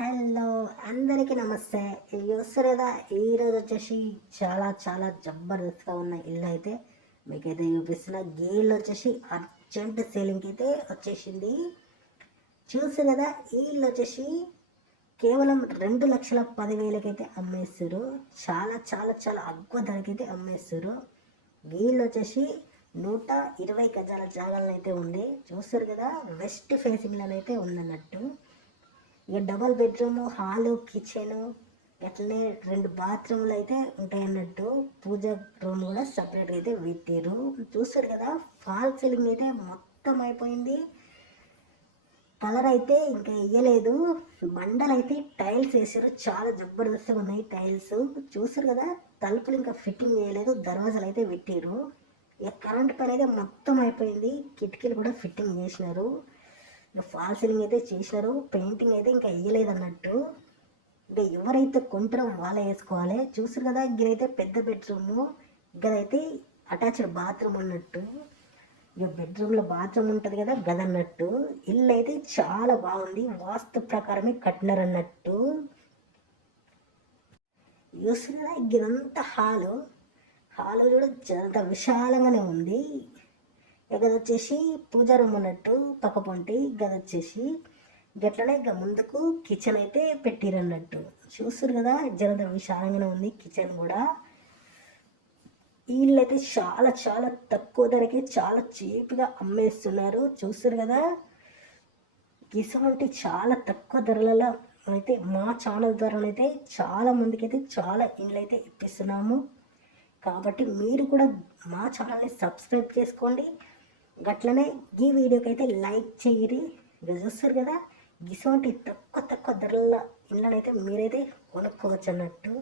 Hello అందరికీ నమస్తే. చూస్తారు కదా, ఈరోజు వచ్చేసి చాలా చాలా జబర్దస్త్గా ఉన్న ఇల్లు అయితే మీకైతే చూపిస్తున్న. గీళ్ళు వచ్చేసి అర్జెంట్ సేలింగ్కి అయితే వచ్చేసింది. చూసారు కదా, ఈ ఇల్లు వచ్చేసి కేవలం 2,10,000 అయితే అమ్మేస్తారు. చాలా చాలా చాలా అగ్వ ధరకైతే అమ్మేస్తారు. వీళ్ళు వచ్చేసి 120 గజాల జాగాలను అయితే ఉంది. చూస్తారు కదా, వెస్ట్ ఫేసింగ్లో అయితే ఉందన్నట్టు. ఇక డబల్ బెడ్రూమ్, హాలు, కిచెను, అట్లనే 2 బాత్రూమ్లు అయితే ఉంటాయి అన్నట్టు. పూజ రూమ్ కూడా సపరేట్గా అయితే పెట్టారు. చూస్తారు కదా, ఫాల్ సీలింగ్ అయితే మొత్తం అయిపోయింది. కలర్ అయితే ఇంకా వేయలేదు. బండలు అయితే టైల్స్ వేసారు, చాలా జబర్దస్త్గా ఉన్నాయి టైల్స్. చూస్తారు కదా, తలుపులు ఇంకా ఫిట్టింగ్ చేయలేదు, దర్వాజాలు అయితే పెట్టారు. ఇక కరెంట్ పని అయితే మొత్తం అయిపోయింది, కిటికీలు కూడా ఫిట్టింగ్ చేసినారు. ఇక ఫాల్ సీలింగ్ అయితే చేసినారు, పెయింటింగ్ అయితే ఇంకా వేయలేదు అన్నట్టు. ఇంకా ఎవరైతే కొంటారో వాళ్ళే వేసుకోవాలి. చూసారు కదా, ఇదైతే పెద్ద బెడ్రూము, ఇదైతే అటాచ్డ్ బాత్రూమ్ అన్నట్టు. ఇక బెడ్రూమ్లో బాత్రూమ్ ఉంటుంది కదా, గదన్నట్టు. ఇల్లు అయితే చాలా బాగుంది, వాస్తు ప్రకారమే కట్టినారు అన్నట్టు. చూసారు కదా, ఇదంతా హాలు కూడా చాలా విశాలంగానే ఉంది. గది వచ్చేసి పూజా రూమ్ అన్నట్టు, పక్కపొంటి గది వచ్చేసి గట్లనే ఇక ముందుకు కిచెన్ అయితే పెట్టిరన్నట్టు. చూస్తారు కదా, జనంత విశాలంగానే ఉంది కిచెన్ కూడా. వీళ్ళు అయితే చాలా చాలా తక్కువ ధరకే చాలా చీప్గా అమ్మేస్తున్నారు. చూస్తారు కదా, ఇటువంటి చాలా తక్కువ ధరలలో అయితే మా ఛానల్ ద్వారా అయితే చాలా మందికి అయితే చాలా ఇండ్లు అయితే ఇప్పిస్తున్నాము. కాబట్టి మీరు కూడా మా ఛానల్ని సబ్స్క్రైబ్ చేసుకోండి. గట్లనే ఈ వీడియోకి అయితే లైక్ చేయరి. చూస్తారు కదా, ఇటువంటి తక్కువ తక్కువ ధరల ఇళ్ళనైతే మీరైతే కొనుక్కోవచ్చు అన్నట్టు.